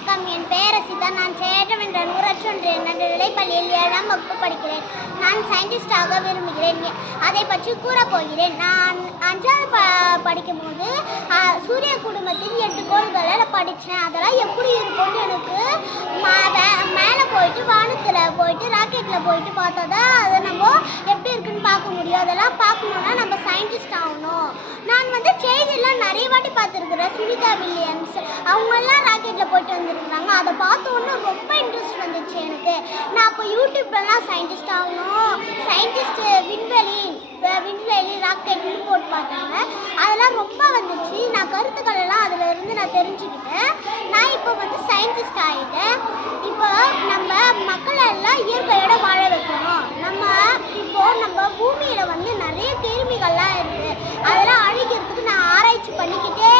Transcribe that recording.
வணக்கம். என் பெயர் ரசிதா. நான் சேட்டம் என்ற ஊராட்சி நிலைப்பள்ளியில் 7ஆம் வகுப்பு படிக்கிறேன். நான் சயின்டிஸ்ட் ஆக விரும்புகிறேன். அதை பற்றி கூறப் போகிறேன். நான் 5வது படிக்கும்போது சூரிய குடும்பத்தின் 8 கோள்களை படித்தேன். அதெல்லாம் எப்படி இருக்கும்னு எனக்கு மேலே போயிட்டு வானத்தில் போயிட்டு ராக்கெட்டில் போயிட்டு பார்த்தா தான் அதை நம்ம எப்படி இருக்குன்னு பார்க்க முடியும். அதெல்லாம் பார்க்கணுன்னா நம்ம சயின்டிஸ்ட் ஆகணும். நான் செய்தியெல்லாம் நிறைய வாட்டி பார்த்துருக்குறேன். சுனிதா வில்லியம்ஸ் அவங்கெல்லாம் ராக்கெட்டில் போயிட்டு வந்துருக்குறாங்க. அதை பார்த்தோன்னே ரொம்ப இன்ட்ரெஸ்ட் வந்துச்சு எனக்கு. நான் அப்போ யூடியூப்லலாம் சயின்டிஸ்ட் ஆகணும், சயின்டிஸ்ட் விண்வெளி ராக்கெட்னு போட்டு பார்த்தாங்க. அதெல்லாம் ரொம்ப வந்துச்சு. நான் கருத்துக்கள் எல்லாம் அதில் இருந்து நான் தெரிஞ்சுக்கிட்டேன். நான் இப்போ சயின்டிஸ்ட் ஆகிட்டேன். இப்போ நம்ம மக்களை எல்லாம் இயற்கையோட வாழ வைக்கணும். நம்ம பூமியில் நிறைய கிருமிகள்லாம் இருக்குது. அதெல்லாம் அழிக்கிறதுக்கு நான் ஆராய்ச்சி பண்ணிக்கிட்டே